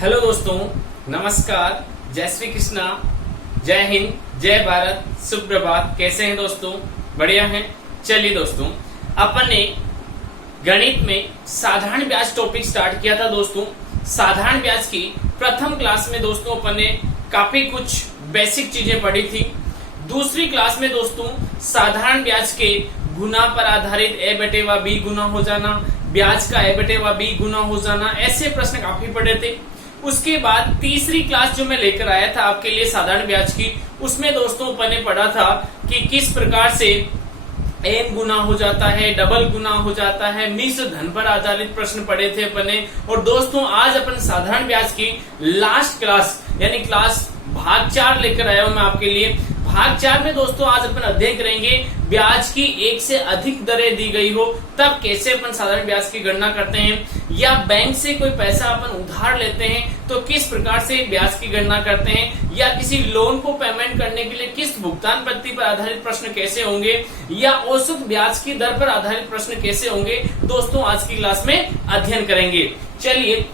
Hello दोस्तों, नमस्कार, जय श्री कृष्णा, जय हिंद, जय भारत, सुप्रभात। कैसे हैं दोस्तों? बढ़िया हैं। चलिए दोस्तों, अपन ने गणित में साधारण ब्याज टॉपिक स्टार्ट किया था। दोस्तों, साधारण ब्याज की प्रथम क्लास में दोस्तों अपन ने काफी कुछ बेसिक चीजें पढ़ी थी। दूसरी क्लास में दोस्तों साधारण ब्याज के गुना पर आधारित ए बटे व बी गुना हो जाना, ब्याज का ए बटे व बी गुना हो जाना, ऐसे प्रश्न काफी पढ़े थे। उसके बाद तीसरी क्लास जो मैं लेकर आया था आपके लिए साधारण ब्याज की, उसमें दोस्तों अपन ने पढ़ा था कि किस प्रकार से एम गुना हो जाता है, डबल गुना हो जाता है, मिश्र धन पर आधारित प्रश्न पढ़े थे अपन ने। और दोस्तों आज अपन साधारण ब्याज की लास्ट क्लास यानी क्लास भाग 4 लेकर आया हूं मैं आपके लिए। भाग 4 में दोस्तों आज अपन अध्ययन करेंगे ब्याज की एक से अधिक दरें दी गई हो तब कैसे अपन साधारण ब्याज की गणना करते हैं, या बैंक से कोई पैसा अपन उधार लेते हैं तो किस प्रकार से ब्याज की गणना करते हैं, या किसी लोन को पेमेंट करने के लिए किस्त भुगतान पद्धति पर आधारित प्रश्न कैसे होंगे, या औसत ब्याज की दर पर आधारित प्रश्न कैसे होंगे, दोस्तों आज की क्लास में अध्ययन करेंगे। चलिए,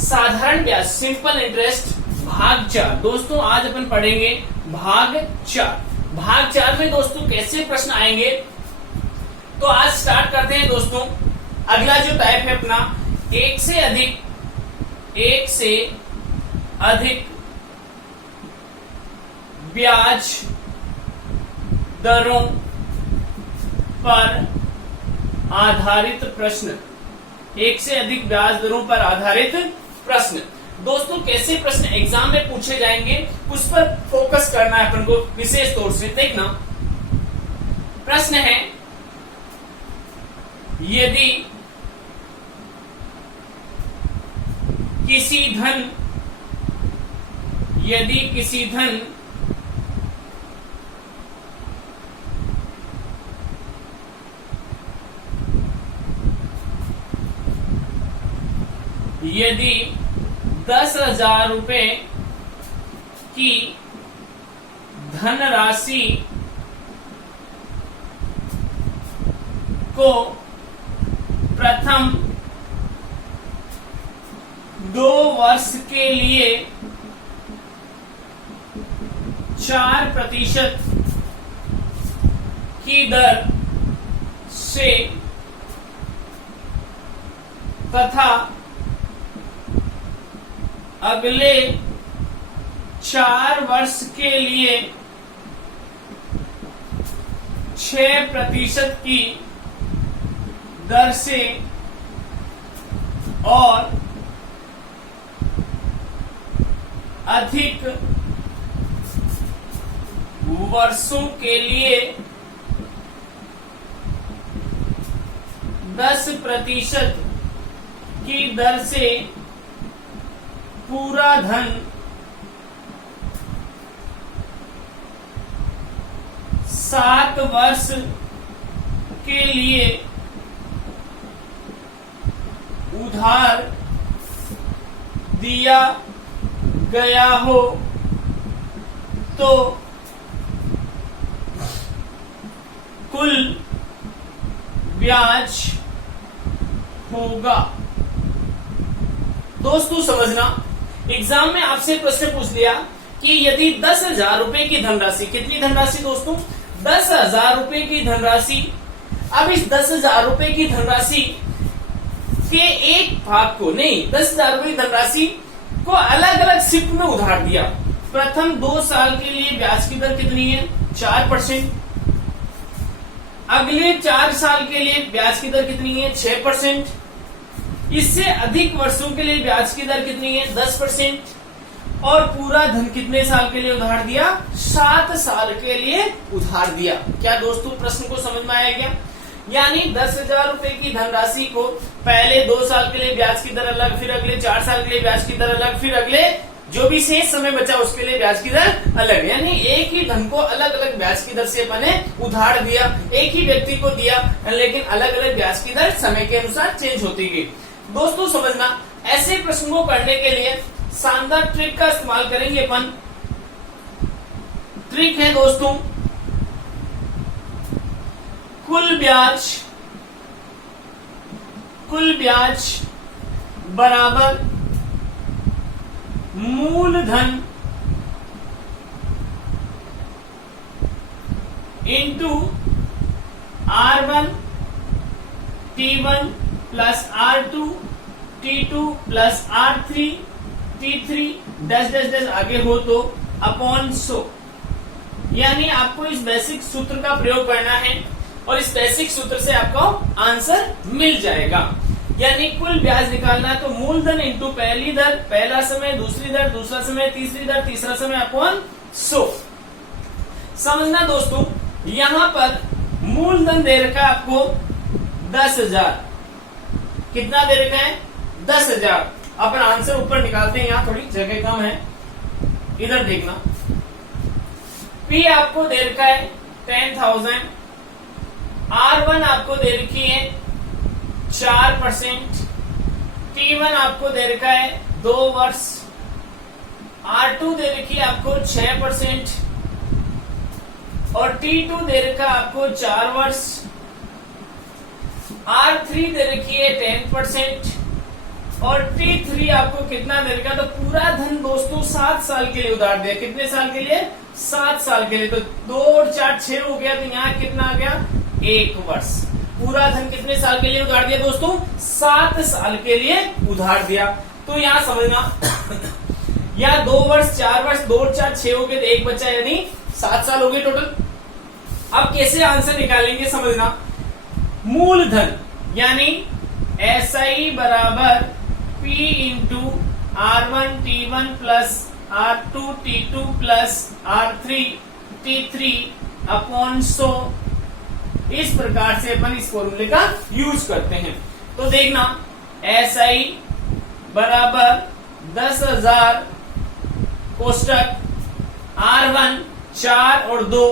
साधारण ब्याज सिंपल इंटरेस्ट भाग 4 दोस्तों आज अपन पढ़ेंगे। भाग 4 में दोस्तों कैसे प्रश्न आएंगे, तो आज स्टार्ट करते हैं दोस्तों। अगला जो टाइप है अपना एक से अधिक ब्याज दरों पर आधारित प्रश्न। एक से अधिक ब्याज दरों पर आधारित प्रश्न दोस्तों कैसे प्रश्न एग्जाम में पूछे जाएंगे उस पर फोकस करना है अपन को विशेष तौर से। देखना, प्रश्न है यदि किसी धन यदि 10,000 रुपए की धनराशि को प्रथम 2 वर्ष के लिए 4% की दर से तथा अगले 4 वर्ष के लिए 6% की दर से और अधिक वर्षों के लिए 10% की दर से पूरा धन 7 वर्ष के लिए उधार दिया गया हो तो कुल ब्याज होगा। दोस्तों समझना, एग्जाम में आपसे प्रश्न पूछ लिया कि यदि 10,000 रुपए की धनराशि, कितनी धनराशि दोस्तों? 10,000 रुपए की धनराशि। अब इस 10,000 रुपए की धनराशि के एक भाग को, नहीं 10,000 रुपए की धनराशि को अलग अलग शिफ्ट में उधार दिया। प्रथम 2 साल के लिए ब्याज की दर कितनी है? 4%। अगले 4 साल के लिए ब्याज की दर कितनी है? 6%। इससे अधिक वर्षों के लिए ब्याज की दर कितनी है? 10%। और पूरा धन कितने साल के लिए उधार दिया? 7 साल के लिए उधार दिया। क्या दोस्तों प्रश्न को समझ में आया क्या? यानी 10,000 रुपए की धनराशि को पहले 2 साल के लिए ब्याज की दर अलग, फिर अगले 4 साल के लिए ब्याज की दर अलग, फिर अगले जो भी शेष समय बचा उसके लिए ब्याज की दर अलग। यानी एक ही धन को अलग अलग ब्याज की दर से अपन ने उधार दिया, एक ही व्यक्ति को दिया, लेकिन अलग अलग ब्याज की दर समय के अनुसार चेंज होती गई। दोस्तों समझना, ऐसे प्रश्नों को करने के लिए शानदार ट्रिक का इस्तेमाल करेंगे अपन। ट्रिक है दोस्तों, कुल ब्याज बराबर मूलधन into R1 T1 plus R2 T2 plus R3 T3 dash dash dash आगे हो तो अपॉन 100। यानी आपको इस बेसिक सूत्र का प्रयोग करना है और इस बेसिक सूत्र से आपको आंसर मिल जाएगा। यानी कुल ब्याज निकालना है तो मूलधन इंटू पहली दर, पहला समय, दूसरी दर, दूसरा समय, तीसरी दर, तीसरा समय अपॉन 100। समझना दोस्तों, यहां पर मूलधन दे रखा है आपको 10,000। कितना दे रखा है? 10,000। अपन आंसर ऊपर निकालते हैं, यहां थोड़ी जगह कम है, इधर देखना। P आपको दे रखा है 10,000, R1 आपको दे रखी है 4%, T1 आपको दे रखा है 2 वर्ष, R2 दे रखी है आपको 6% और T2 दे रखा है आपको 4 वर्ष, R3 दे रखी है 10% और T3 आपको कितना दे रखा है? तो पूरा धन दोस्तों 7 साल के लिए उधार दिया। कितने साल के लिए? 7 साल के लिए। तो 2 और 4 6 हो गया, तो यहाँ कितना आ गया? 1 वर्ष। पूरा धन कितने साल के लिए उधार दिया दोस्तों? 7 साल के लिए उधार दिया। तो यहाँ समझना यहाँ 2 वर्ष 4 वर्ष 2 और 4 6 हो गए, तो 1 बच्चा, यानी 7 साल हो गए टोटल। अब कैसे आंसर निकालेंगे समझना। मूलधन यानी SI बराबर P into R1 T1 plus R2 T2 plus R3 T3 upon 100। इस प्रकार से अपन इस फॉर्मूले का यूज करते हैं। तो देखना, SI बराबर 10,000 कोष्टक R1 4 और 2,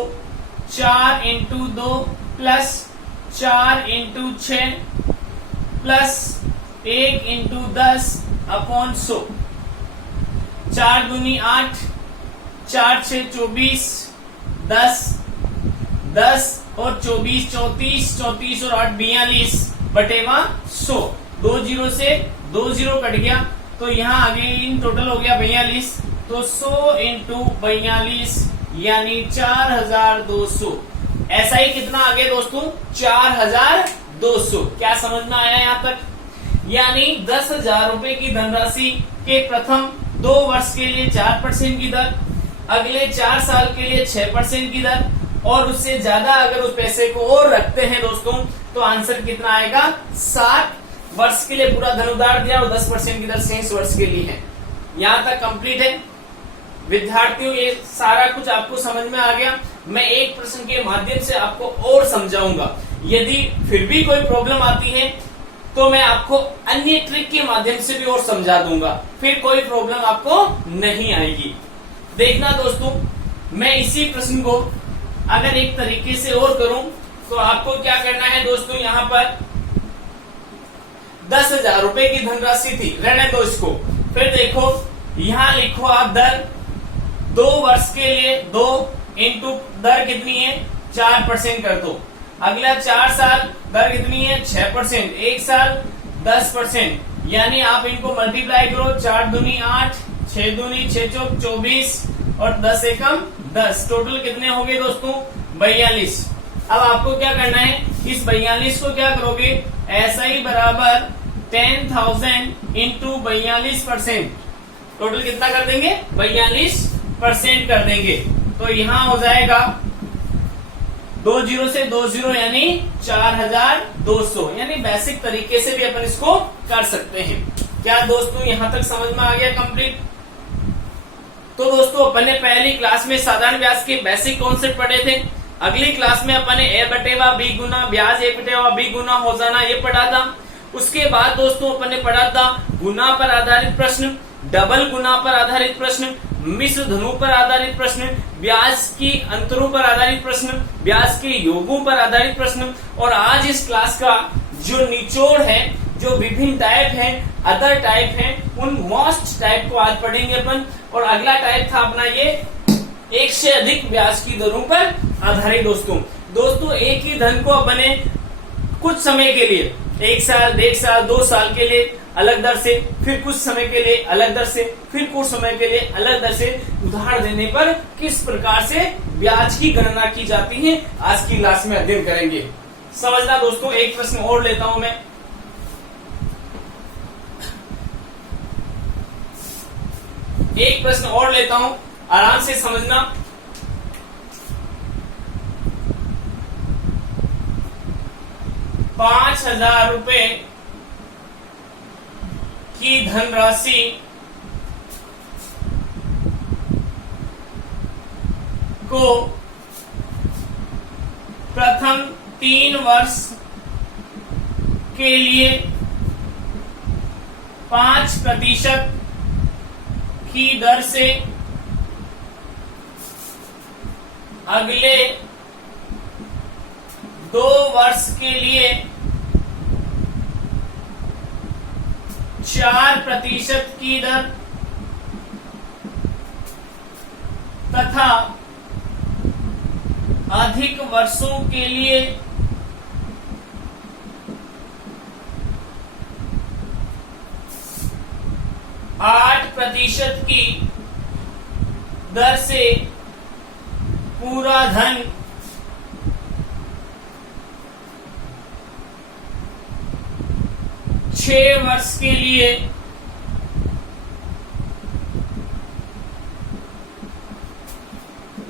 4 into 2 plus 4 into 6 plus 1 into 10 upon 100। 4 दूनी 8, 4 6 24, 10 10 और 24 34, 34 और 8 42 बटेवा 100। 2 जीरो से 2 जीरो कट गया, तो यहाँ आगे इन टोटल हो गया 42। तो 100 इंटू 42 यानी 4,200। ऐसा ही कितना आ गया दोस्तों? 4,200। क्या समझना आया यहाँ तक? यानी 10,000 रुपए की धनराशि के प्रथम 2 वर्ष के लिए 4% की दर, अगले 4 साल के लिए 6% की दर, और उससे ज्यादा अगर उस पैसे को और रखते हैं दोस्तों तो आंसर कितना आएगा? 60 वर्ष के लिए पूरा धन उधार दिया और 10% की दर शेष वर्ष के लिए है। यहाँ तक कंप्लीट है विद्यार्थियों। ये सारा कुछ आपको समझ में आ गया। मैं एक प्रश्न के माध्यम से आपको और समझाऊंगा। यदि फिर भी कोई प्रॉब्लम आती है तो मैं आपको अन्य ट्रिक के माध्यम से भी और समझा दूंगा, फिर कोई प्रॉब्लम आपको नहीं आएगी। देखना दोस्तों, मैं इसी प्रश्न को अगर एक तरीके से और करूं तो आपको क्या करना है दोस्तों, यहाँ पर 10,000 रुपए की धनराशि थी, रहने दो इसको। फिर देखो यहाँ लिखो आप दर 2 वर्ष के लिए 2 इंटू दर कितनी है? 4% कर दो। अगला 4 साल दर कितनी है? 6%। 1 साल 10%। यानी आप इनको मल्टीप्लाई करो, 4 दूनी 8, 6 दूनी 6 चौक 24 और 10 एकम 10। टोटल कितने हो गए दोस्तों? 42। अब आपको क्या करना है, इस 42 को क्या करोगे? SI बराबर 10,000 इंटू 42%। टोटल कितना कर देंगे? 42% कर देंगे। तो यहाँ हो जाएगा 2 जीरो से 2 जीरो यानी 4,200। यानी बेसिक तरीके से भी अपन इसको कर सकते हैं। क्या दोस्तों यहाँ तक समझ में आ गया कंप्लीट? तो दोस्तों अपन ने पहली क्लास में साधारण ब्याज के बेसिक कॉन्सेप्ट पढ़े थे। अगली क्लास में अपन ने A बटेवा B गुना ब्याज A बटेवा B गुना हो जाना ये पढ़ा था। उसके बाद दोस्तों अपन ने पढ़ा था गुना पर आधारित प्रश्न, डबल गुना पर आधारित प्रश्न, मिश्र धनों पर आधारित प्रश्न, ब्याज की अंतरों पर आधारित प्रश्न, ब्याज के योगों पर आधारित प्रश्न। और आज इस क्लास का जो निचोड़ है, जो विभिन्न टाइप है, अदर टाइप है, उन मोस्ट टाइप को आज पढ़ेंगे अपन। और अगला टाइप था अपना ये एक से अधिक ब्याज की दरों पर आधारित। दोस्तों एक ही धन को अपने कुछ समय के लिए 1 साल, 1.5 साल, 2 साल के लिए अलग दर से, फिर कुछ समय के लिए अलग दर से, फिर कुछ समय के लिए अलग दर से उधार देने पर किस प्रकार से ब्याज की गणना की जाती है, आज की क्लास में अध्ययन करेंगे। समझना दोस्तों। एक प्रश्न और लेता हूं मैं। एक प्रश्न और लेता हूं, आराम से समझना। ₹5,000 की धनराशि को प्रथम 3 वर्ष के लिए 5% की दर से अगले 2 वर्ष के लिए 4% की दर तथा अधिक वर्षों के लिए 8% की दर से पूरा धन छह वर्ष के लिए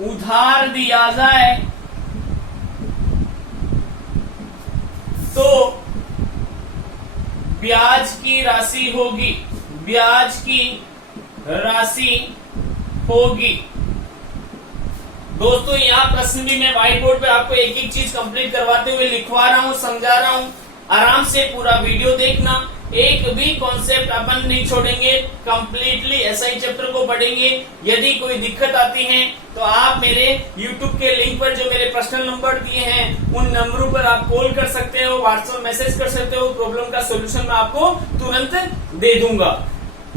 उधार दिया जाए तो ब्याज की राशि होगी, ब्याज की राशि होगी। दोस्तों यहाँ प्रश्न भी मैं व्हाइट बोर्ड पे आपको एक एक चीज कंप्लीट करवाते हुए लिखवा रहा हूँ, समझा रहा हूँ। आराम से पूरा वीडियो देखना, एक भी कॉन्सेप्ट अपन नहीं छोड़ेंगे, कंप्लीटली एसआई चैप्टर को पढ़ेंगे। यदि कोई दिक्कत आती है तो आप मेरे YouTube के लिंक पर जो मेरे पर्सनल नंबर दिए हैं उन नंबरों पर आप कॉल कर सकते हो, व्हाट्सएप मैसेज कर सकते हो। प्रॉब्लम का सोल्यूशन मैं आपको तुरंत दे दूंगा।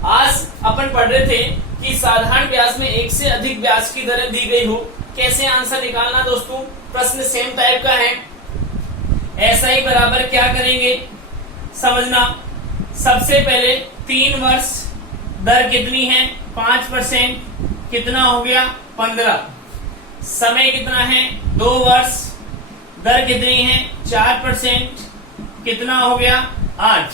आज अपन पढ़ रहे थे कि साधारण ब्याज में एक से अधिक ब्याज की दरें दी गई हो, कैसे आंसर निकालना। दोस्तों प्रश्न सेम टाइप का है। एसआई बराबर क्या करेंगे समझना। सबसे पहले 3 वर्ष दर कितनी है 5%, कितना हो गया 15। समय कितना है 2 वर्ष, दर कितनी है 4%, कितना हो गया 8।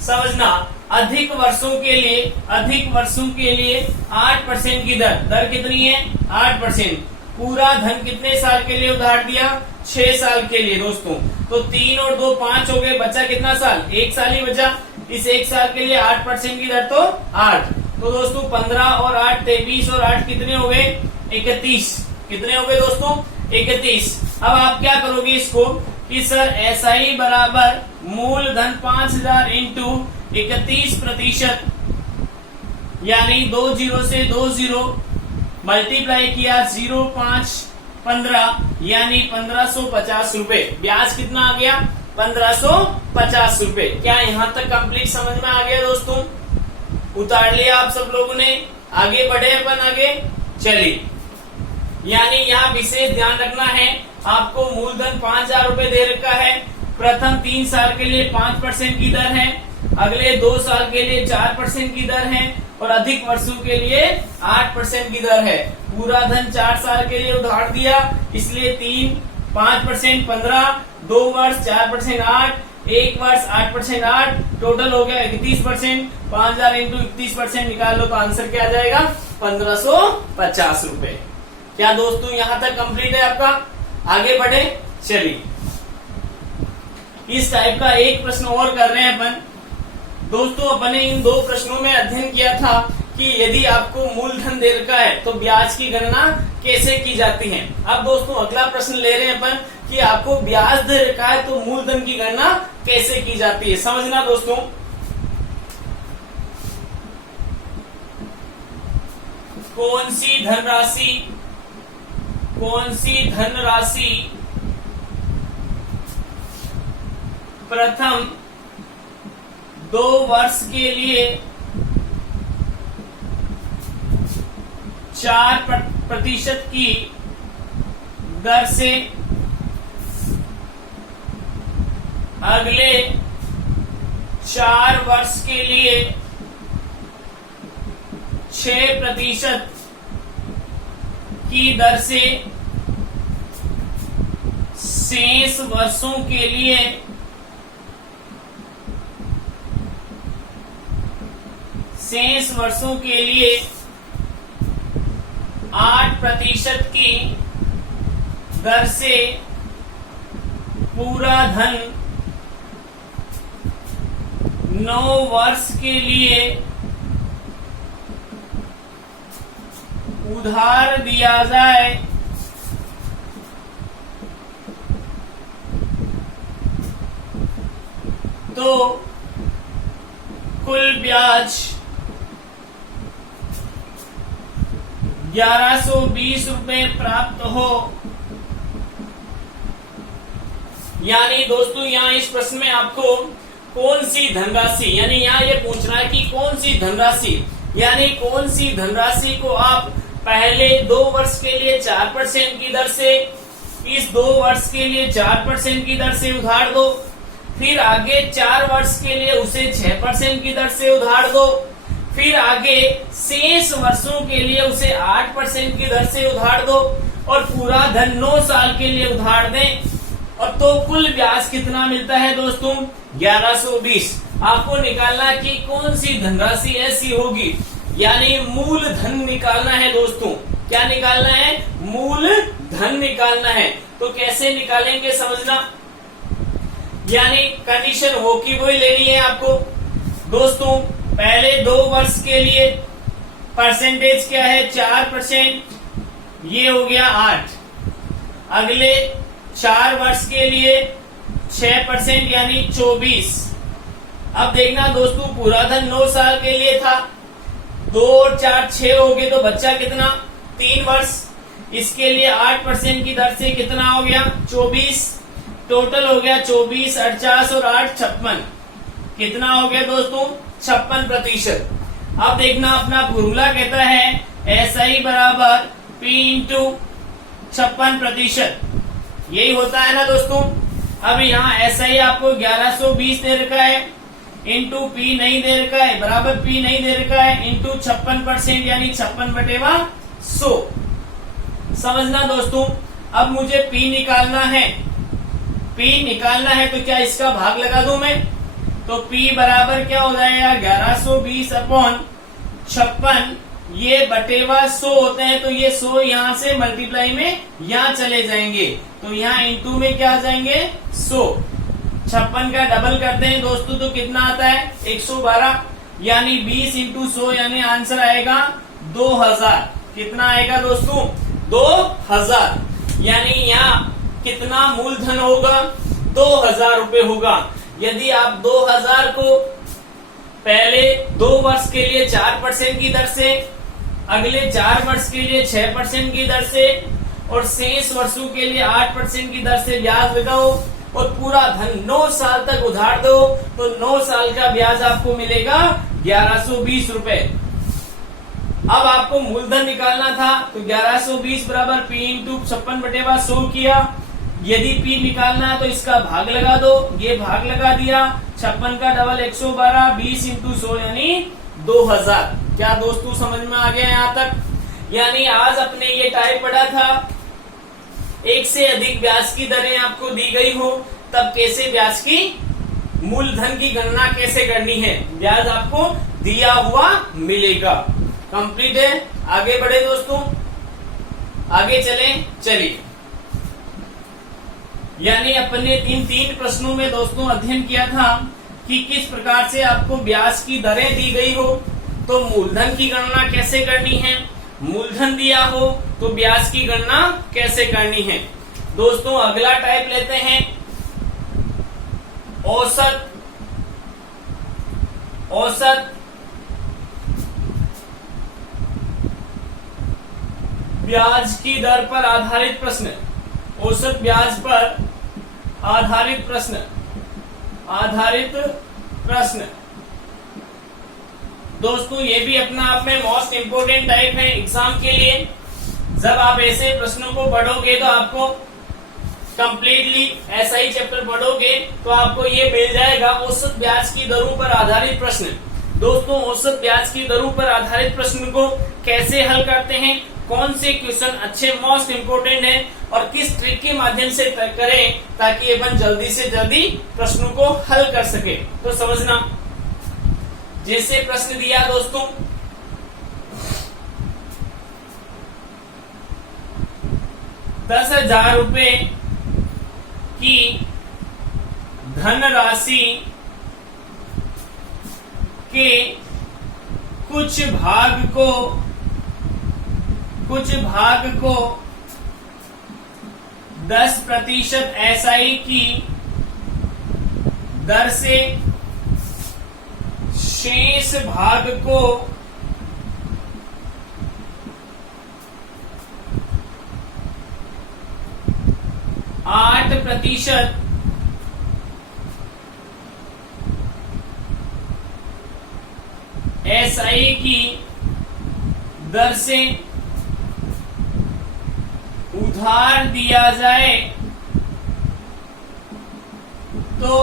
समझना अधिक वर्षों के लिए 8% की दर कितनी है 8%। पूरा धन कितने साल के लिए उधार दिया 6 साल के लिए। दोस्तों तो 3 और 2 5 हो गए, बचा कितना साल 1 साल ही बचा। इस 1 साल के लिए 8% की दर तो 8। तो दोस्तों 15 और 8 23 और 8 कितने हो गए 31। कितने हो गए दोस्तों 31। अब आप क्या करोगे इसको कि सर एसआई बराबर मूलधन 5,000 इंटू 31%, यानी 2 जीरो से 2 जीरो मल्टीप्लाई किया 0.5 यानी 1550 रुपए। ब्याज कितना आ गया 1550 रुपए। क्या यहाँ तक कंप्लीट समझ में आ गया दोस्तों? उतार लिया आप सब लोगों ने, आगे बढ़े अपन आगे चलिए। यानी यहाँ विशेष ध्यान रखना है, आपको मूलधन 5,000 रुपए दे रखा है। प्रथम 3 साल के लिए 5% की दर है, अगले 2 साल के लिए 4% की दर है और अधिक वर्षों के लिए 8% की दर है। पूरा धन 4 साल के लिए उधार दिया, इसलिए 3 5% 15, 2 वर्ष 4% 8, 1 वर्ष 8% 8, टोटल हो गया 31%। 5,000 इंटू 31% निकाल लो तो आंसर क्या आ जाएगा 1550 रुपए। क्या दोस्तों यहाँ तक कंप्लीट है आपका? आगे बढ़े चलिए। इस टाइप का एक प्रश्न और कर रहे हैं अपन। दोस्तों अपने इन 2 प्रश्नों में अध्ययन किया था कि यदि आपको मूलधन दे रखा है तो ब्याज की गणना कैसे की जाती है। अब दोस्तों अगला प्रश्न ले रहे हैं अपन कि आपको ब्याज दे रखा है तो मूलधन की गणना कैसे की जाती है। समझना दोस्तों, कौन सी धनराशि प्रथम 2 वर्ष के लिए 4% की दर से अगले 4 वर्ष के लिए 6% की दर से शेष वर्षों के लिए 8% की दर से पूरा धन 9 वर्ष के लिए उधार दिया जाए तो कुल ब्याज 1120 रुपए प्राप्त हो। यानी दोस्तों यहाँ इस प्रश्न में आपको कौन सी धनराशि, यानी यहाँ ये पूछना है कि कौन सी धनराशि, यानी कौन सी धनराशि को आप पहले 2 वर्ष के लिए 4% की दर से, इस 2 वर्ष के लिए 4% की दर से उधार दो, फिर आगे 4 वर्ष के लिए उसे 6% की दर से उधार दो, फिर आगे शेष वर्षों के लिए उसे 8% की दर से उधार दो और पूरा धन 9 साल के लिए उधार दें, और तो कुल ब्याज कितना मिलता है दोस्तों 1120। आपको निकालना है कि कौन सी धनराशि ऐसी होगी, यानी मूल धन निकालना है दोस्तों। क्या निकालना है? मूल धन निकालना है। तो कैसे निकालेंगे समझना, यानी कंडीशन हो कि वही लेनी है आपको दोस्तों। पहले 2 वर्ष के लिए परसेंटेज क्या है 4%, ये हो गया 8। अगले 4 वर्ष के लिए 6% यानी 24। अब देखना दोस्तों पूरा धन 9 साल के लिए था, 2 और 4 6 हो गए, तो बच्चा कितना 3 वर्ष। इसके लिए 8% की दर से कितना हो गया 24। टोटल हो गया 24, 48 और 8 56। कितना हो गया दोस्तों 56%। अब देखना अपना फॉर्मूला कहता है SI बराबर P इंटू 56%, यही होता है ना दोस्तों। अब यहाँ SI आपको 1120 दे रखा है, इंटू P नहीं दे रखा है, बराबर P नहीं दे रखा है, इंटू 56% यानी 56/100। समझना दोस्तों। अब मुझे P निकालना है, P निकालना है तो क्या इसका भाग लगा दूं मैं, तो P बराबर क्या हो जाएगा 1120/56, ये बटेवा 100 होते हैं, तो ये 100 यहाँ से मल्टीप्लाई में यहाँ चले जाएंगे, तो यहाँ इंटू में क्या आ जाएंगे 100। 56 का डबल करते हैं दोस्तों तो कितना आता है 112, यानी 20 इंटू 100 यानी आंसर आएगा 2000। कितना आएगा दोस्तों 2000। यानी यहाँ कितना मूलधन होगा 2000 रुपए होगा। यदि आप 2000 को पहले 2 वर्ष के लिए 4% की दर से, अगले 4 वर्ष के लिए 6% की दर से और शेष वर्षों के लिए 8% की दर से ब्याज लगाओ और पूरा धन 9 साल तक उधार दो, तो 9 साल का ब्याज आपको मिलेगा 1120 रुपए। अब आपको मूलधन निकालना था तो 1120 बराबर P इंटू 56/100 किया। यदि P निकालना है तो इसका भाग लगा दो, ये भाग लगा दिया, 56 का डबल 112, 20 इंटू 100 यानी 2000। क्या दोस्तों समझ में आ गया यहाँ तक? यानी आज अपने ये टाइप पढ़ा था, एक से अधिक ब्याज की दरें आपको दी गई हो तब कैसे ब्याज की मूलधन की गणना कैसे करनी है, ब्याज आपको दिया हुआ मिलेगा। कंप्लीट है, आगे बढ़े दोस्तों, आगे चलिए। यानी अपने तीन प्रश्नों में दोस्तों अध्ययन किया था कि किस प्रकार से आपको ब्याज की दरें दी गई हो तो मूलधन की गणना कैसे करनी है, मूलधन दिया हो तो ब्याज की गणना कैसे करनी है। दोस्तों अगला टाइप लेते हैं औसत ब्याज की दर पर आधारित प्रश्न, औसत ब्याज पर आधारित प्रश्न। दोस्तों ये भी अपना आप में मोस्ट इंपोर्टेंट टाइप है एग्जाम के लिए। जब आप ऐसे प्रश्नों को पढ़ोगे तो आपको कंप्लीटली ऐसा ही चैप्टर पढ़ोगे तो आपको ये मिल जाएगा औसत ब्याज की दरों पर आधारित प्रश्न। दोस्तों औसत ब्याज की दरों पर आधारित प्रश्न को कैसे हल करते हैं, कौन से क्वेश्चन अच्छे मोस्ट इंपोर्टेंट है और किस ट्रिक के माध्यम से करें ताकि अपन जल्दी से जल्दी प्रश्नों को हल कर सके। तो समझना, जैसे प्रश्न दिया दोस्तों, ₹10,000 की धनराशि के कुछ भाग को 10% SI की दर से शेष भाग को 8% SI की दर से उधार दिया जाए तो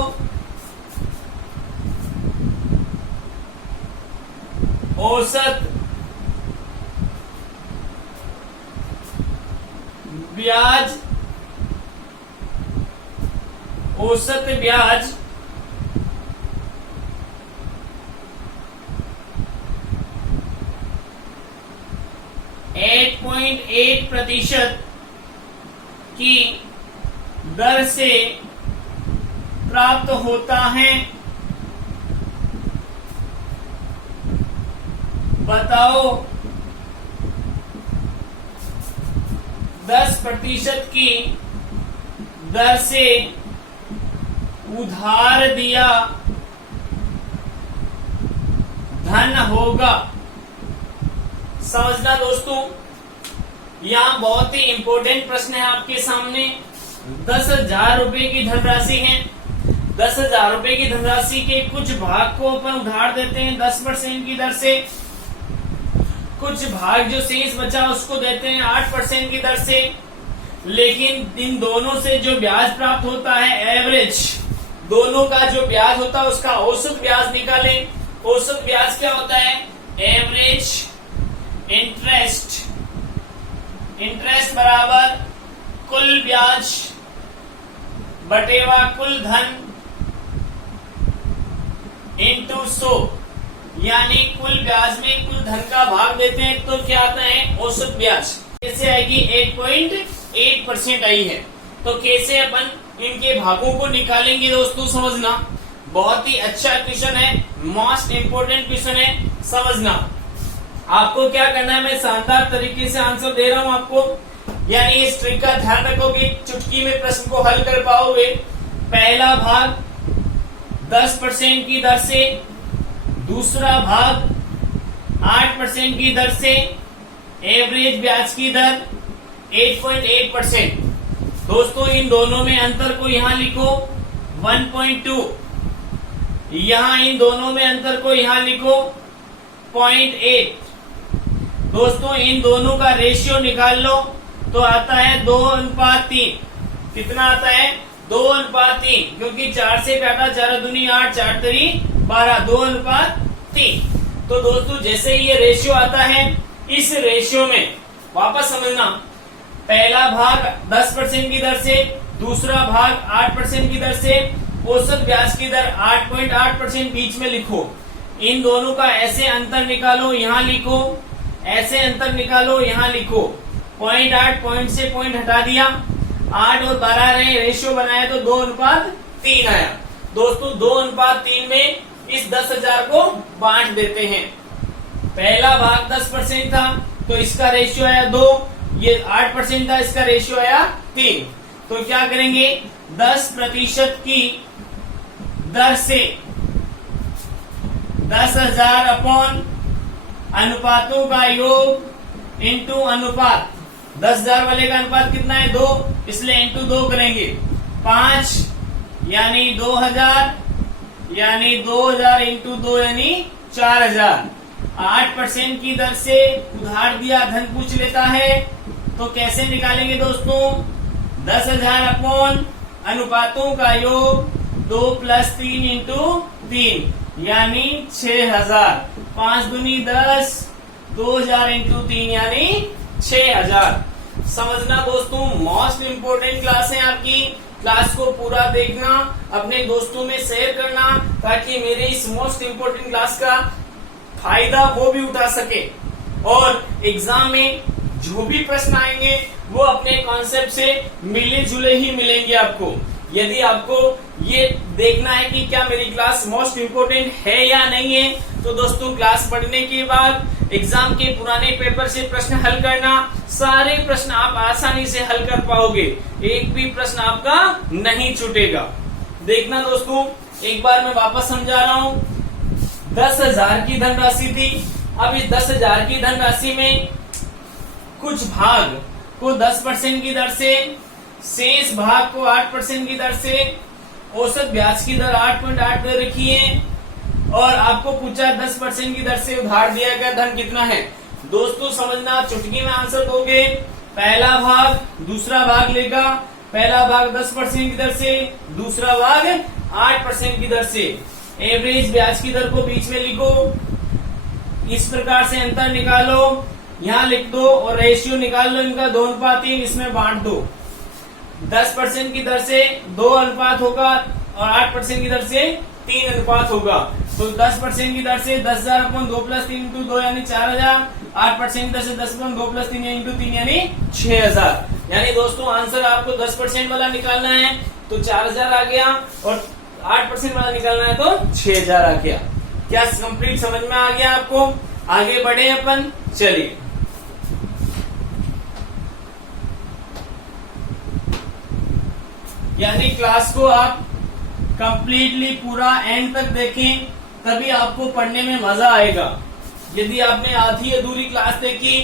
औसत ब्याज 8.8% की दर से प्राप्त होता है। बताओ 10% की दर से उधार दिया धन होगा। समझना दोस्तों, यहाँ बहुत ही इंपॉर्टेंट प्रश्न है आपके सामने। 10,000 रुपए की धनराशि है। 10,000 रुपए की धनराशि के कुछ भाग को अपन उधार देते हैं 10% की दर से, कुछ भाग जो शेष बचा उसको देते हैं 8% की दर से। लेकिन इन दोनों से जो ब्याज प्राप्त होता है एवरेज, दोनों का जो ब्याज होता है उसका औसत ब्याज निकालें। औसत ब्याज क्या होता है? Average interest. इंटरेस्ट बराबर कुल ब्याज बटेवा कुल धन इंटू 100, यानी कुल ब्याज में कुल धन का भाग देते हैं तो क्या आता है? औसत ब्याज। कैसे आएगी? 8.8% आई है। तो कैसे अपन इनके भागों को निकालेंगे दोस्तों, समझना। बहुत ही अच्छा क्वेश्चन है, मोस्ट इंपोर्टेंट क्वेश्चन है, समझना। आपको क्या करना है, मैं शानदार तरीके से आंसर दे रहा हूं आपको, यानी इस ट्रिक का ध्यान रखोगे, चुटकी में प्रश्न को हल कर पाओगे। पहला भाग 10% की दर से, दूसरा भाग 8% की दर से, एवरेज ब्याज की दर 8.8%। दोस्तों इन दोनों में अंतर को यहां लिखो 1.2, यहां इन दोनों में अंतर को यहां लिखो 0.8। दोस्तों इन दोनों का रेशियो निकाल लो तो आता है 2:3। कितना आता है? 2:3, क्योंकि 4 से काटा 4 दूनी 8, 4 3 12, 2:3। तो दोस्तों जैसे ही ये रेशियो आता है, इस रेशियो में वापस समझना, पहला भाग 10% की दर से, दूसरा भाग 8% की दर से, औसत ब्याज की दर 8.8% बीच में लिखो। इन दोनों का ऐसे अंतर निकालो, यहाँ लिखो, ऐसे अंतर निकालो, यहाँ लिखो। 0.8 पॉइंट से पॉइंट हटा दिया, 8 और 12 रहे, रेशियो बनाया तो 2:3 आया। दोस्तों 2:3 में इस 10,000 को बांट देते हैं। पहला भाग 10% था तो इसका रेशियो आया 2, ये 8% था, इसका रेशियो आया 3। तो क्या करेंगे? 10% की दर से 10,000 अपॉन अनुपातों का योग इंटू अनुपात। 10,000 वाले का अनुपात कितना है? 2, इसलिए इंटू 2 करेंगे। 5 यानी 2,000, यानी 2,000 इंटू 2 यानी 4,000। 8% की दर से उधार दिया धन पूछ लेता है, तो कैसे निकालेंगे दोस्तों? 10,000 अपॉन अनुपातों का योग 2 + 3 × 3 यानी 6,000। 5 दूनी 10, 2,000 × 3 यानी 6,000। समझना दोस्तों, मोस्ट इंपोर्टेंट क्लास है आपकी। क्लास को पूरा देखना, अपने दोस्तों में शेयर करना, ताकि मेरे इस मोस्ट इंपोर्टेंट क्लास का फायदा वो भी उठा सके और एग्जाम में जो भी प्रश्न आएंगे वो अपने कॉन्सेप्ट से मिले जुले ही मिलेंगे आपको। यदि आपको ये देखना है कि क्या मेरी क्लास मोस्ट इंपोर्टेंट है या नहीं है, तो दोस्तों क्लास पढ़ने के बाद एग्जाम के पुराने पेपर से प्रश्न हल करना। सारे प्रश्न आप आसानी से हल कर पाओगे, एक भी प्रश्न आपका नहीं छूटेगा। देखना दोस्तों, एक बार मैं वापस समझा रहा हूँ। 10,000 की धनराशि थी। अब इस 10,000 की धनराशि में कुछ भाग को 10% की दर से, शेष भाग को 8% की दर से, औसत ब्याज की दर 8.8 दे रखी है और आपको पूछा 10% की दर से उधार दिया गया धन कितना है। दोस्तों समझना, चुटकी में आंसर दोगे। पहला भाग दूसरा भाग लेगा। पहला भाग 10% की दर से, दूसरा भाग 8% की दर से। एवरेज ब्याज की दर को बीच में लिखो, इस प्रकार से अंतर निकालो, यहाँ लिख दो और रेशियो निकाल लो इनका 2:3, इसमें बांट दो। 10% की दर से 2 अनुपात होगा और 8% की दर से 3 अनुपात होगा। तो 10% की दर से 10,000 अपॉन 2 + 3 × 2 यानी 4,000। 8% की दर से 10 अपॉन 2 + 3 × 3 यानी 6,000। यानी दोस्तों आंसर आपको 10% वाला निकालना है तो 4,000 आ गया और 8% वाला निकालना है तो 6,000 आ गया। क्या कंप्लीट समझ में आ गया आपको? आगे बढ़े अपन, चलिए। यानी क्लास को आप कंप्लीटली पूरा एंड तक देखें, तभी आपको पढ़ने में मजा आएगा। यदि आपने आधी अधूरी क्लास देखी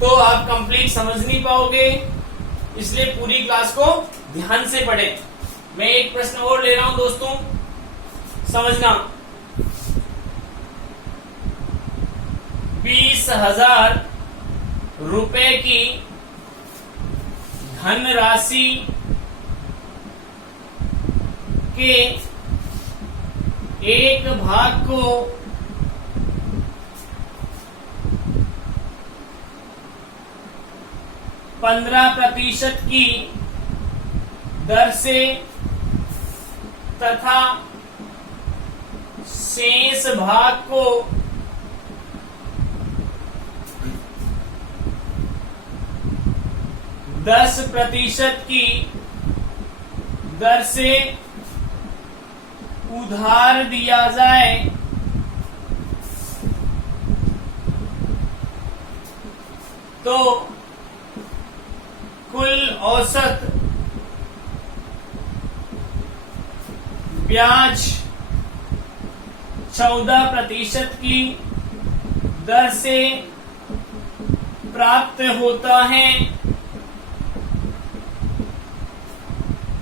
तो आप कंप्लीट समझ नहीं पाओगे, इसलिए पूरी क्लास को ध्यान से पढ़ें। मैं एक प्रश्न और ले रहा हूं दोस्तों, समझना। 20,000 रुपए की धनराशि के एक भाग को 15% की दर से तथा शेष भाग को 10% की दर से उधार दिया जाए तो कुल औसत ब्याज 14% की दर से प्राप्त होता है।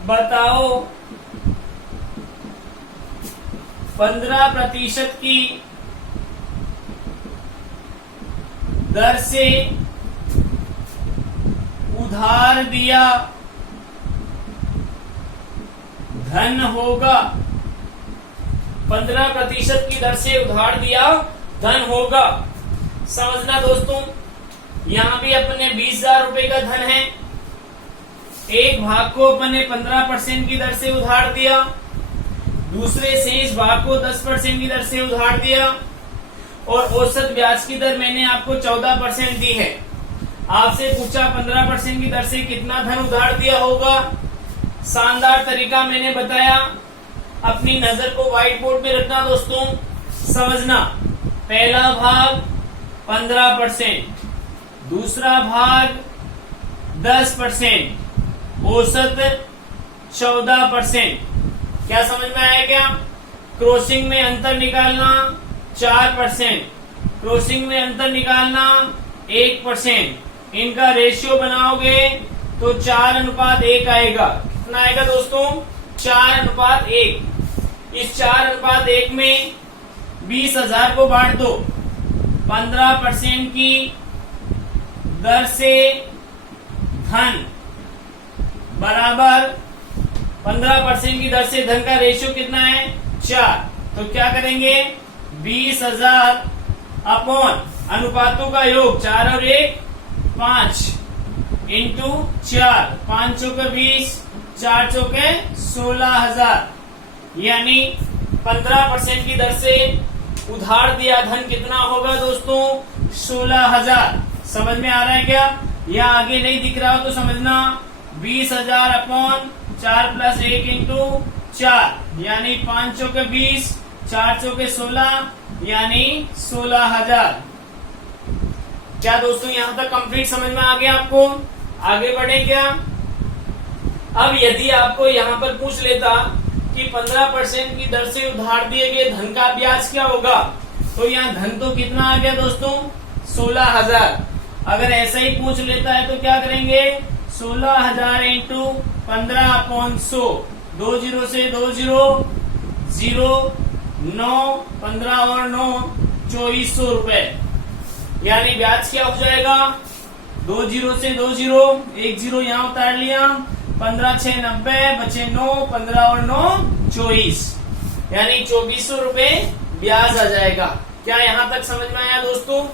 बताओ 15% की दर से उधार दिया धन होगा। 15% की दर से उधार दिया धन होगा। समझना दोस्तों, यहां भी अपने 20,000 रुपए का धन है। एक भाग को अपने 15% की दर से उधार दिया, दूसरे शेष भाग को 10% की दर से उधार दिया और औसत ब्याज की दर मैंने आपको 14% दी है। आपसे पूछा 15% की दर से कितना धन उधार दिया होगा। शानदार तरीका मैंने बताया, अपनी नजर को व्हाइट बोर्ड पे रखना दोस्तों। समझना, पहला भाग 15%, दूसरा भाग 10%, औसत 14%। क्या समझ में आया क्या? क्रॉसिंग में अंतर निकालना 4%, क्रॉसिंग में अंतर निकालना 1%। इनका रेशियो बनाओगे तो 4:1 आएगा। कितना आएगा दोस्तों? 4:1। इस 4:1 में 20,000 को बांट दो। 15% की दर से धन बराबर 15% की दर से धन का रेशियो कितना है 4। तो क्या करेंगे 20,000 अपॉन अनुपातों का योग 4 और 1 5 इंटू 4, 5 चौके 20, 4 चौके 16,000, यानी 15% की दर से उधार दिया धन कितना होगा दोस्तों 16,000। समझ में आ रहा है क्या? या आगे नहीं दिख रहा हो तो समझना 20,000 अपॉन 4 प्लस 1 इंटू 4, यानी 5 चौके 20, 4 चौके 16, यानी 16,000। क्या दोस्तों यहां तक कंप्लीट समझ में आ गया आपको? आगे बढ़े क्या? अब यदि आपको यहाँ पर पूछ लेता कि 15% की दर से उधार दिए गए धन का ब्याज क्या होगा, तो यहाँ धन तो कितना आ गया दोस्तों 16,000। अगर ऐसा ही पूछ लेता है तो क्या करेंगे 16,000 इंटू 15/100, 2 जीरो से 2 जीरो 0 9 15 और 9 2400 रुपए, यानी ब्याज क्या हो जाएगा 2 जीरो से 2 जीरो, 1 जीरो यहाँ उतार लिया, 15 6 90, बचे 9, 15 और 9 24, यानी 2400 रुपए ब्याज आ जाएगा। क्या यहाँ तक समझ में आया दोस्तों?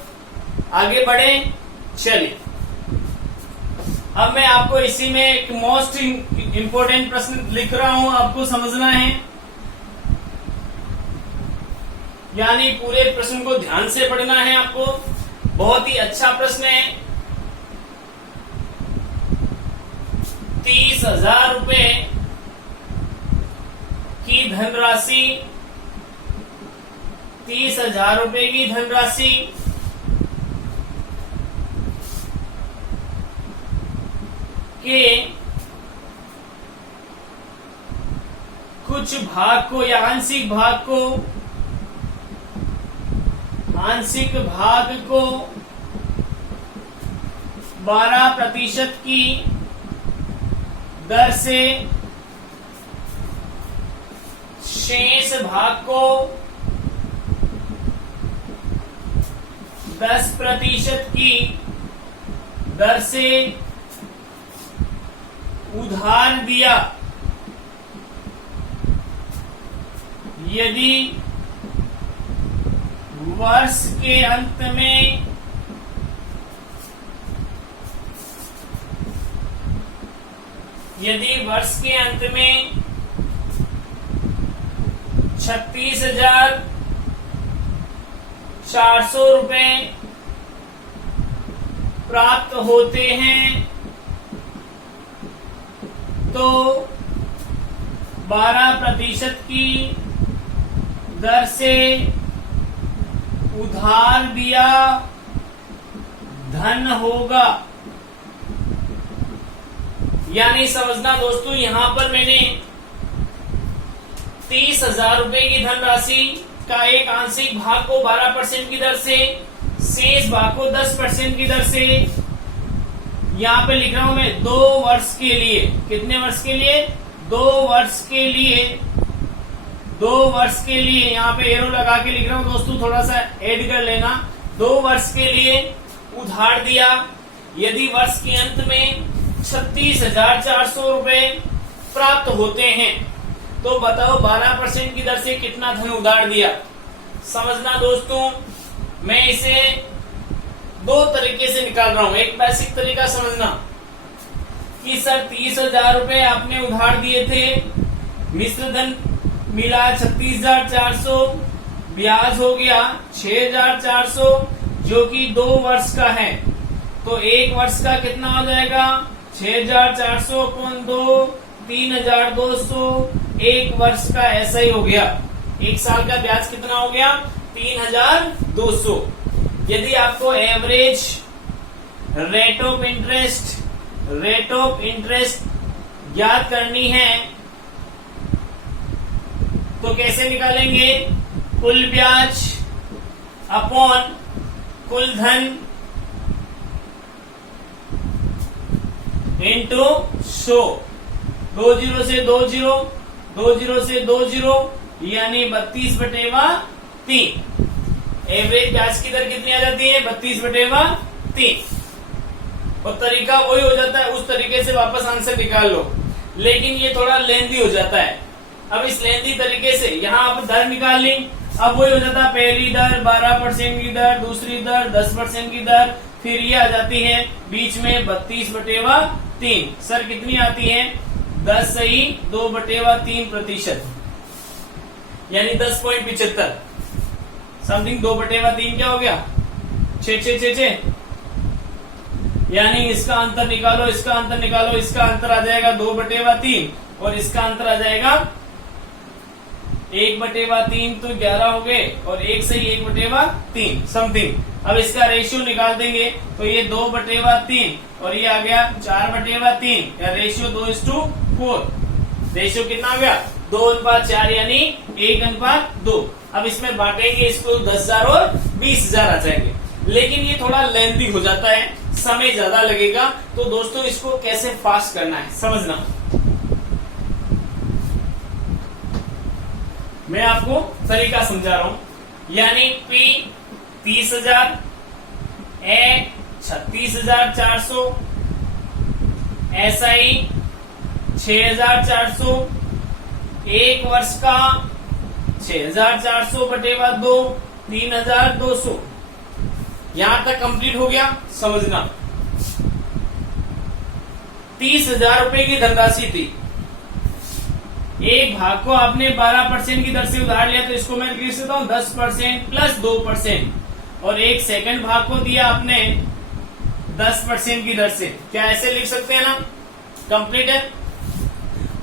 आगे बढ़े चलिए। अब मैं आपको इसी में एक मोस्ट इंपोर्टेंट प्रश्न लिख रहा हूं, आपको समझना है, यानी पूरे प्रश्न को ध्यान से पढ़ना है आपको। बहुत ही अच्छा प्रश्न है। 30,000 रुपए की धनराशि, 30,000 रुपए की धनराशि के कुछ भाग को या आंशिक भाग को 12% की दर से शेष भाग को 10% की दर से उधार दिया, यदि वर्ष के अंत में यदि वर्ष के अंत में 36,400 रुपए प्राप्त होते हैं तो 12% की दर से उधार दिया धन होगा। यानी समझना दोस्तों, यहां पर मैंने 30,000 रुपए की धनराशि का एक आंशिक भाग को 12% की दर से, शेष भाग को 10% की दर से, यहाँ पे लिख रहा हूं मैं 2 वर्ष के लिए। कितने वर्ष के लिए? 2 वर्ष के लिए। 2 वर्ष के लिए यहाँ पे एरो लगा के लिख रहा हूं दोस्तों, थोड़ा सा ऐड कर लेना। 2 वर्ष के लिए उधार दिया, यदि वर्ष के अंत में 36,400 रुपए प्राप्त होते हैं तो बताओ 12% की दर से कितना धन उधार दिया। समझना दोस्तों, मैं इसे 2 तरीके से निकाल रहा हूं। एक बेसिक तरीका समझना कि सर 30,000 रुपए आपने उधार दिए थे, मिश्र धन मिला 36,400, ब्याज हो गया 6,400 जो कि 2 वर्ष का है, तो 1 वर्ष का कितना हो जाएगा 6,400 अपॉन 2, 3,200, 1 वर्ष का ऐसा ही हो गया। 1 साल का ब्याज कितना हो गया 3,200। यदि आपको एवरेज रेट ऑफ इंटरेस्ट ज्ञात करनी है तो कैसे निकालेंगे? कुल ब्याज अपॉन कुल धन इंटू 100। 2 जीरो से 2 जीरो, 2 जीरो से 2 जीरो, यानी 32/3। एवरेज ब्याज की दर कितनी आ जाती है 32/3। और तरीका वही हो जाता है, उस तरीके से वापस आंसर निकाल लो। लेकिन ये थोड़ा लेंदी हो जाता है। अब इस लेंदी तरीके से यहाँ आप दर निकाल ली, अब वही हो जाता है पहली दर 12% की दर, दूसरी दर 10% की दर, फिर ये आ जाती है बीच में 32/3। सर कितनी आती है? 10 सही 2/3%, यानी 10.75 समथिंग। 2/3 क्या हो गया? 6 यानी इसका अंतर निकालो, इसका अंतर निकालो, इसका अंतर आ जाएगा 2/3 और इसका अंतर आ जाएगा 1/3, तो 11 हो गए और 1 सही 1/3 समथिंग। अब इसका रेशियो निकाल देंगे तो ये 2/3 और ये आ गया 4/3, या रेशियो 2:4। रेशियो कितना आ गया? 2:4 यानी 1:2। अब इसमें बांटेंगे इसको 10,000 और 20,000 आ जाएंगे। लेकिन ये थोड़ा लेंथी हो जाता है, समय ज्यादा लगेगा। तो दोस्तों इसको कैसे फास्ट करना है समझना। मैं आपको तरीका समझा रहा हूं। यानी P 30,000, A 36,400, SI 6,400, 1 वर्ष का 6,400/2 3,200। यहां तक कंप्लीट हो गया, समझना। 30,000 रुपए की धनराशि थी, एक भाग को आपने 12% की दर से उधार लिया, तो इसको मैं लिख सकता हूं 10% प्लस 2%। और एक सेकंड भाग को दिया आपने 10% की दर से। क्या ऐसे लिख सकते हैं ना? कंप्लीट है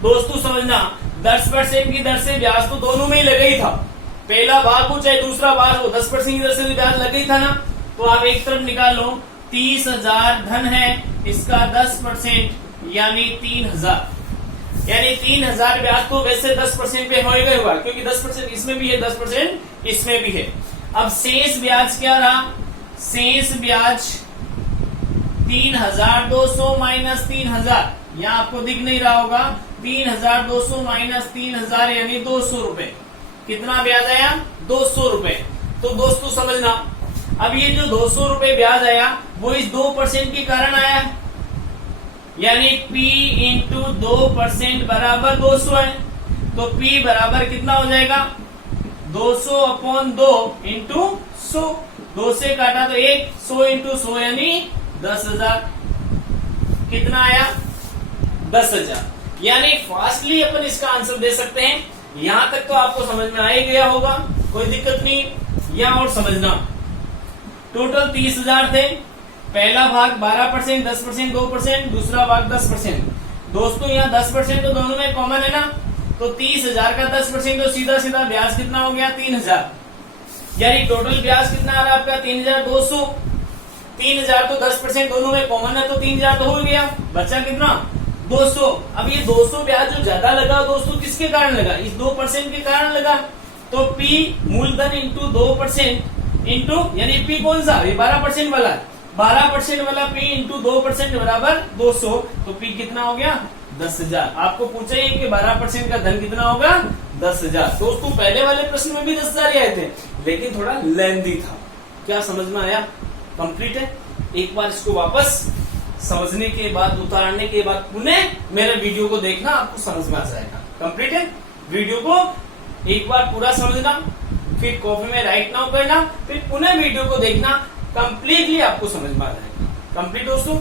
दोस्तों, समझना। 10% की दर से ब्याज तो दोनों में ही लगा ही था। पहला भाग हो चाहे दूसरा भाग हो, 10% की दर से ब्याज लगा ही था ना। तो आप एक तरफ निकाल लो, 30,000 धन है, इसका 10% यानी 3,000, यानी 3,000 ब्याज तो वैसे 10% पे होएगा हुआ, क्योंकि 10% इसमें भी है, 10% इसमें भी है। अब शेष ब्याज क्या रहा? शेष ब्याज 3,200 माइनस 3,000, यहाँ आपको दिख नहीं रहा होगा। 3,200 माइनस 3,000 यानी 200 रुपए। कितना ब्याज आया? 200 रुपए। तो दोस्तों समझना, अब ये जो 200 रुपए ब्याज आया वो इस 2% के कारण आया, यानी P इंटू 2% बराबर 200 है। तो P बराबर कितना हो जाएगा? 200/2 इंटू 100। 2 से काटा तो 1, 100 इंटू 100 यानी 10,000। कितना आया? 10,000। यानी फास्टली अपन इसका आंसर दे सकते हैं। यहां तक तो आपको समझ में आ ही गया होगा, कोई दिक्कत नहीं। यहां और समझना, टोटल 30,000 थे। पहला भाग 12%, 10%, 2%, दूसरा भाग 10%। दोस्तों यहाँ 10% तो दोनों में कॉमन है ना, तो 30,000 का 10% तो सीधा सीधा ब्याज कितना हो गया? 3,000। यानी टोटल ब्याज कितना आ रहा है आपका? 3,200। 3,000 तो 10% दोनों में कॉमन है, तो 3,000 तो हो गया, बचा कितना? 200। अब ये 200 ब्याज जो ज्यादा लगा दोस्तों किसके कारण लगा? इस 2% के कारण लगा। तो P मूलधन इंटू 2% इंटू, यानी P कौन सा? ये 12% वाला, 12% वाला P इंटू 2% बराबर 200। तो P कितना हो गया? 10,000। आपको पूछा ही कि 12% का धन कितना होगा? 10,000। दोस्तों पहले वाले प्रश्न में भी 10,000 आए थे, लेकिन थोड़ा लेंथी था। क्या समझ में आया? कंप्लीट है। एक बार इसको वापस समझने के बाद, उतारने के बाद पुनः मेरे वीडियो को देखना, आपको समझ में आ जाएगा। कंप्लीट है। वीडियो को एक बार पूरा समझना, फिर कॉपी में राइट नाउ करना, फिर पुनः वीडियो को देखना, कंप्लीटली आपको समझ में आ जाएगा। कंप्लीट दोस्तों,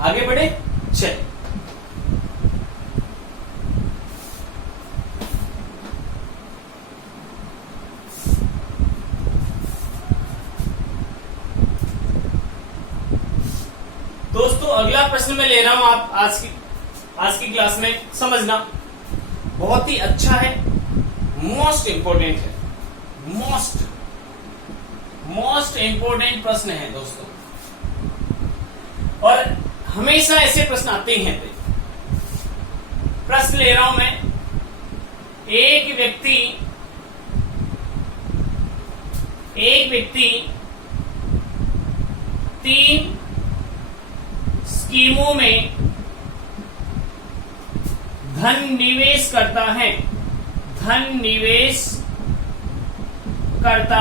आगे बढ़े। चल दोस्तों, अगला प्रश्न मैं ले रहा हूं आप आज की क्लास में समझना। बहुत ही अच्छा है, मोस्ट इंपोर्टेंट है, मोस्ट इंपोर्टेंट प्रश्न है दोस्तों, और हमेशा ऐसे प्रश्न आते ही हैं। प्रश्न ले रहा हूं मैं। एक व्यक्ति 3 स्कीमों में धन निवेश करता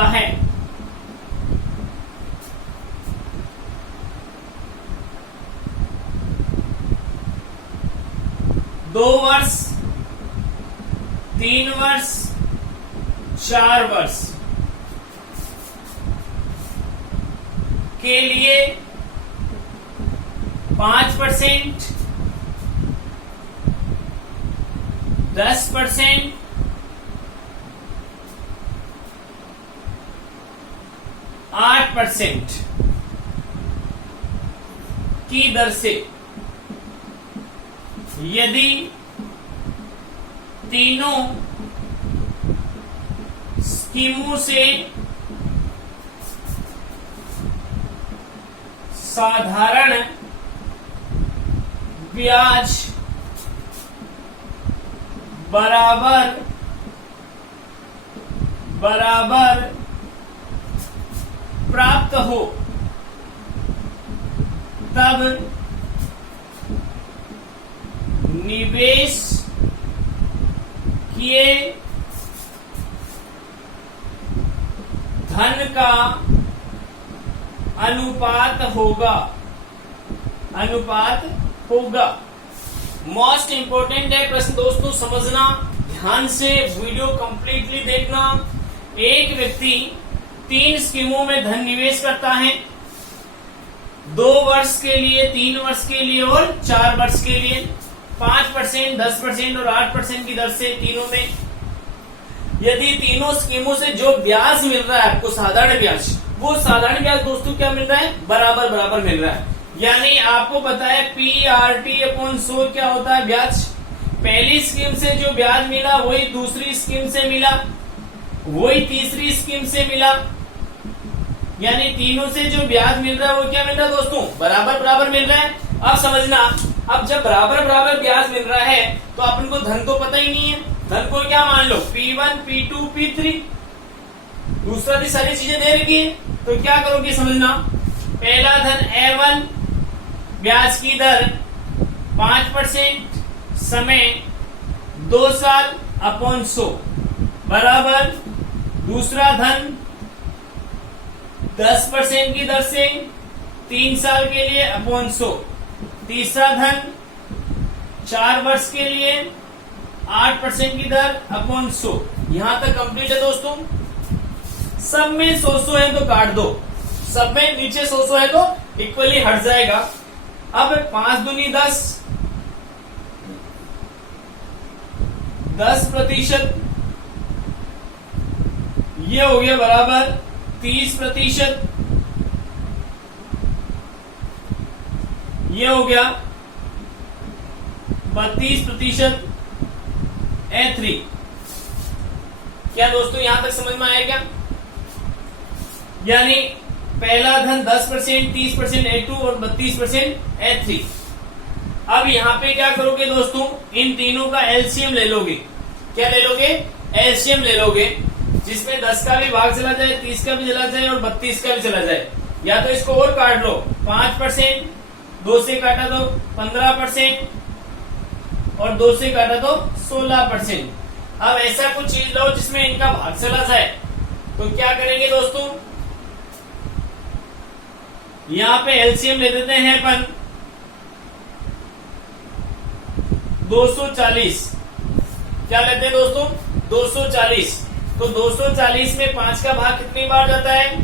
है। 2 वर्ष, 3 वर्ष, 4 वर्ष के लिए 5%, 10%, 8% की दर से यदि तीनों स्कीमों से साधारण ब्याज बराबर प्राप्त हो, तब निवेश किए धन का अनुपात होगा। मोस्ट इंपोर्टेंट है प्रश्न दोस्तों, समझना ध्यान से, वीडियो कंप्लीटली देखना। एक व्यक्ति 3 स्कीमों में धन निवेश करता है, 2 वर्ष के लिए, 3 वर्ष के लिए और 4 वर्ष के लिए, 5%, 10% और 8% की दर से तीनों में। यदि तीनों स्कीमों से जो ब्याज मिल रहा है आपको, साधारण ब्याज, वो साधारण ब्याज दोस्तों क्या मिल रहा है, बराबर मिल रहा है। यानी आपको पता है PRT/100 क्या होता है, ब्याज। पहली स्कीम से जो ब्याज मिला वही दूसरी स्कीम से मिला, वही तीसरी स्कीम से मिला, यानी तीनों से जो ब्याज मिल रहा है वो क्या मिल रहा है दोस्तों, बराबर मिल रहा है। अब समझना, अब जब बराबर ब्याज मिल रहा है तो अपन को धन तो पता ही नहीं है, धन को क्या मान लो, P1, P2, P3, दूसरा भी सारी चीजें दे रखी है। तो क्या करोगे समझना, पहला धन A1, ब्याज की दर 5%, समय 2 साल अपॉन 100 बराबर, दूसरा धन 10% की दर से 3 साल के लिए अपॉन 100, तीसरा धन 4 वर्ष के लिए 8% की दर अपॉन 100। यहां तक कंप्लीट है दोस्तों। सब में 100 है तो काट दो, सब में नीचे 100 है तो इक्वली हट जाएगा। अब 5 दूनी 10, 10%, ये हो गया बराबर 30%, ये हो गया 32% A3। क्या दोस्तों यहां तक समझ में आया क्या? यानी पहला धन 10%, 30% A2 और 32% A3। अब यहां पे क्या करोगे दोस्तों, इन तीनों का एलसीएम ले लोगे। क्या ले लोगे? एलसीएम ले लोगे, जिसमें 10 का भी भाग चला जाए, 30 का भी चला जाए और 32 का भी चला जाए। या तो इसको और काट लो, 5%, 2 से काटा तो 15% और 2 से काटा तो 16%। अब ऐसा कुछ चीज लो जिसमें इनका भाग चला जाए, तो क्या करेंगे दोस्तों, यहां पे एलसीएम ले देते हैं अपन 240। क्या लेते हैं दोस्तों? 240। तो 240 में 5 का भाग कितनी बार जाता है?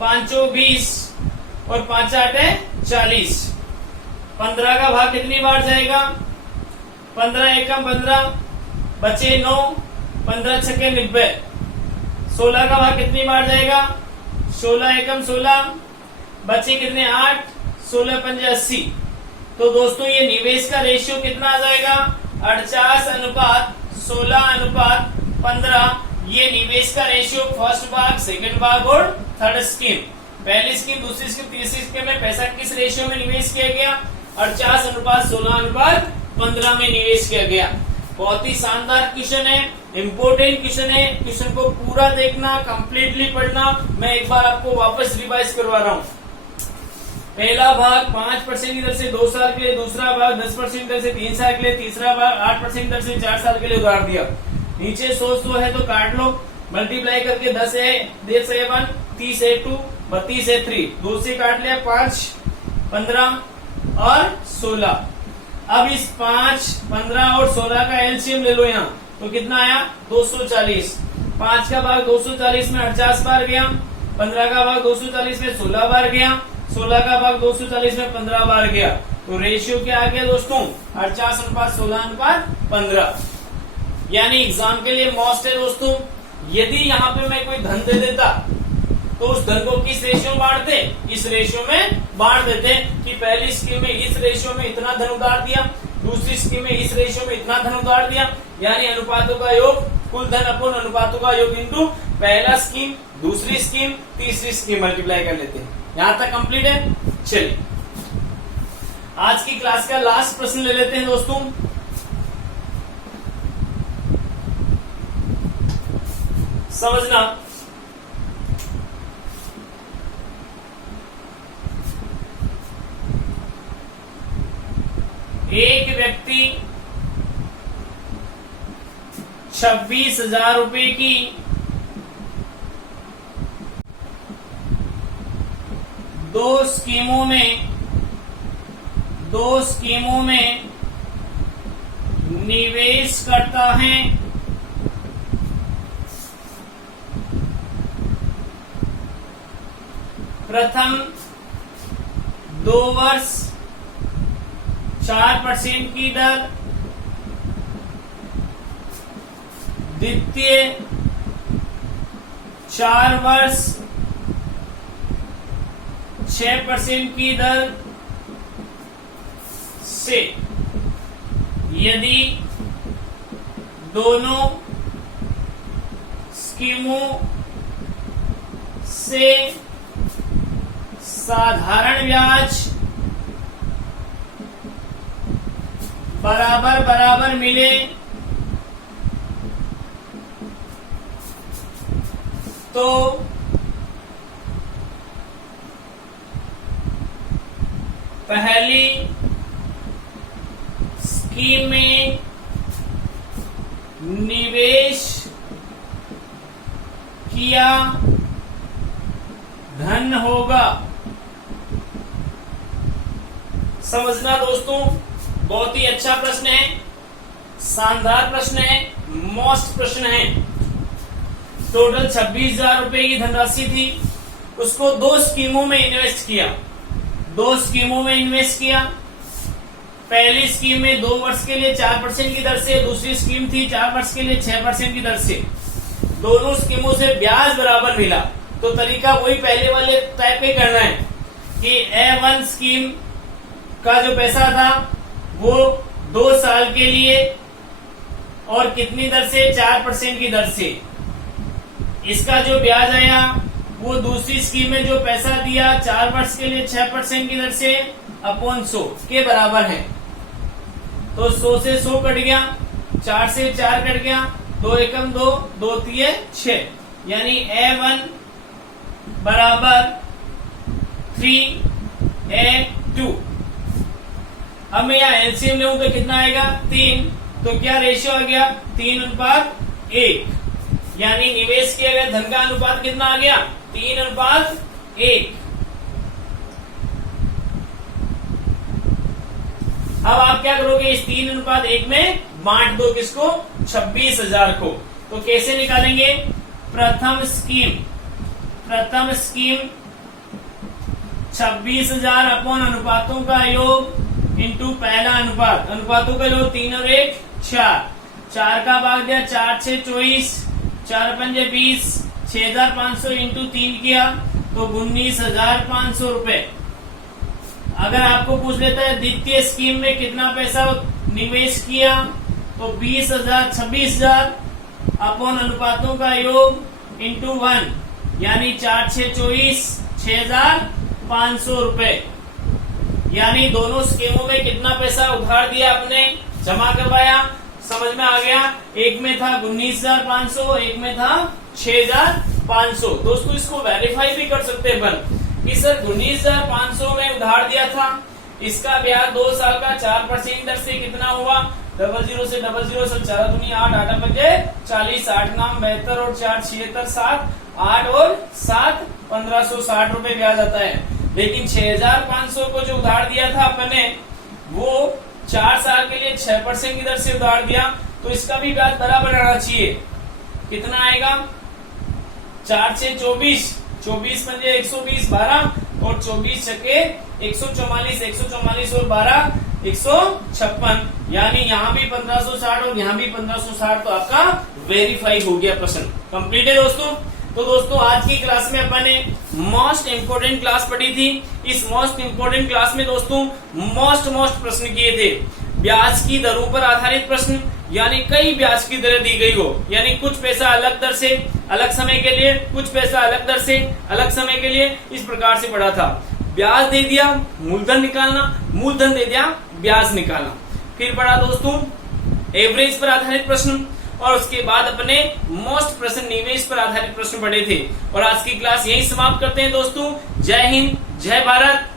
5 20 और 5 8 है 40। 15 का भाग कितनी बार जाएगा? 15 एकम 15, बचे 9, 15 छक्के 90। 16 का भाग कितनी बार जाएगा? 16 एकम 16, बचे कितने 8, 16 पंजे 80। तो दोस्तों ये निवेश का रेशियो कितना आ जाएगा? 48:16:15। ये निवेश का रेशियो फर्स्ट भाग, सेकंड भाग और थर्ड स्कीम, पहली स्कीम, दूसरी स्कीम, तीसरी स्कीम में पैसा किस रेशियो में निवेश किया गया? 48:16:15 में निवेश किया गया। बहुत ही शानदार क्वेश्चन है, इंपोर्टेंट क्वेश्चन है। क्वेश्चन को पूरा देखना, कंप्लीटली पढ़ना। मैं एक बार आपको वापस रिवाइज करवा रहा हूँ। पहला भाग 5% की दर से 2 साल के लिए, दूसरा भाग 10% की दर से 3 साल के लिए, तीसरा भाग 8% की दर से 4 साल के लिए उधार दिया। नीचे 100 है तो काट लो, मल्टीप्लाई करके 10 है 1, 30 है 2, 32 है 3, 2 से काट लिया 5, 15 और 16। अब इस 5, 15 और 16 का एलसीएम ले लो यहाँ, तो कितना आया 240। 5 का भाग 240 में 50 बार गया, 15 का भाग 240 में 16 बार गया, 16 का भाग 240 में 15 बार गया। तो रेशियो क्या आ गया दोस्तों 48:16:15। यानी एग्जाम के लिए मॉस्ट है दोस्तों, यदि यहाँ पे मैं कोई धन दे देता तो उस धन को किस रेशियो में बांटते, इस रेशियो में बांट देते कि पहली स्कीम में इस रेशियो में इतना धन उधार दिया, दूसरी स्कीम में इस रेशियो में इतना धन उधार दिया, यानी अनुपातों का योग कुल धन अपन अनुपातों का योग इंटू पहला स्कीम, दूसरी स्कीम, तीसरी स्कीम मल्टीप्लाई कर लेते हैं। यहां तक कंप्लीट है। चलिए आज की क्लास का लास्ट प्रश्न ले लेते हैं दोस्तों। समझना, एक व्यक्ति 26,000 रुपए की दो स्कीमों में निवेश करता है। प्रथम 2 वर्ष 4% की दर, द्वितीय 4 वर्ष 6% की दर से, यदि दोनों स्कीमों से साधारण ब्याज बराबर मिले तो पहली स्कीम में निवेश किया धन होगा। समझना दोस्तों, बहुत ही अच्छा प्रश्न है, शानदार प्रश्न है, मोस्ट प्रश्न है। टोटल 26,000 रुपए की धनराशि थी, उसको 2 स्कीमों में इन्वेस्ट किया। 2 स्कीमों में इन्वेस्ट किया। पहली स्कीम में 2 वर्ष के लिए 4% की दर से, दूसरी स्कीम थी 4 वर्ष के लिए 6% की दर से। दोनों स्कीमों से ब्याज बराबर मिला, तो तरीका वही पहले वाले टाइप पे करना है कि A1 स्कीम का जो पैसा था वो 2 साल के लिए और कितनी दर से, 4% की दर से। इसका जो ब्याज आया वो दूसरी स्कीम में जो पैसा दिया 4 वर्ष के लिए 6% की दर से अपॉन 100 के बराबर है। तो 100 से 100 कट गया, 4 से 4 कट गया, 2 एकम 2, 2 तिये 6, यानी A1 बराबर 3A2। अब मैं यहाँ एलसीएम लूं तो कितना आएगा 3, तो क्या रेशियो आ गया 3:1, यानी निवेश किया गया धन का अनुपात कितना आ गया 3:1। अब आप क्या करोगे, इस 3:1 में बांट दो किसको, 26,000 को। तो कैसे निकालेंगे, प्रथम स्कीम 26,000 अपॉन अनुपातों का योग इंटू पहला अनुपात, अनुपातों का योग 3 और 1 4, 4 का भाग दिया 4 6 24, 4 पंजे 20, 6,500 इंटू 3 किया तो 19,500 रुपए। अगर आपको पूछ लेता है द्वितीय स्कीम में कितना पैसा निवेश किया, तो 20,000 26,000 अपॉन अनुपातों का योग इंटू 1, यानी 4 6 24, 6,500 रुपए। यानी दोनों स्कीमों में कितना पैसा उधार दिया आपने, जमा करवाया, समझ में आ गया। एक में था 19,500, एक में था 6,500। दोस्तों इसको वेरीफाई भी कर सकते हैं अपन कि सर 19,500 में उधार दिया था, इसका ब्याज 2 साल का 4% दर से कितना हुआ, 00 से 00 सब 4 दूनी 8, 8 बजे 40, 8 नाम 72 और 4 76, 7 8 और 7 1,560 रुपए ब्याज आता है। लेकिन 6,500 को जो उधार दिया था अपने, वो 4 साल के लिए 6% की दर से उधार दिया तो इसका भी ब्याज बराबर आना चाहिए। कितना आएगा? 4 से 24, 24 पंजे 120, 12 और 24 छके 144, 144 और 12 156, यानी यहाँ भी 1560 और यहाँ भी 1560, तो आपका वेरीफाई हो गया प्रश्न। कंप्लीट है दोस्तों। तो दोस्तों आज की क्लास में अपन ने मोस्ट इंपोर्टेंट क्लास पढ़ी थी। इस मोस्ट इंपोर्टेंट क्लास में दोस्तों मोस्ट प्रश्न किए थे। ब्याज की दरों पर आधारित प्रश्न, यानी कई ब्याज की दरें दी गई हो, यानी कुछ पैसा अलग दर से अलग समय के लिए, कुछ पैसा अलग दर से अलग समय के लिए, इस प्रकार से पढ़ा था। ब्याज दे दिया, मूलधन निकालना, मूलधन दे दिया, ब्याज निकालना। फिर पढ़ा दोस्तों एवरेज पर आधारित प्रश्न, और उसके बाद अपने मोस्ट प्रश्न निवेश पर आधारित प्रश्न पढ़े थे। और आज की क्लास यही समाप्त करते हैं दोस्तों। जय हिंद, जय भारत।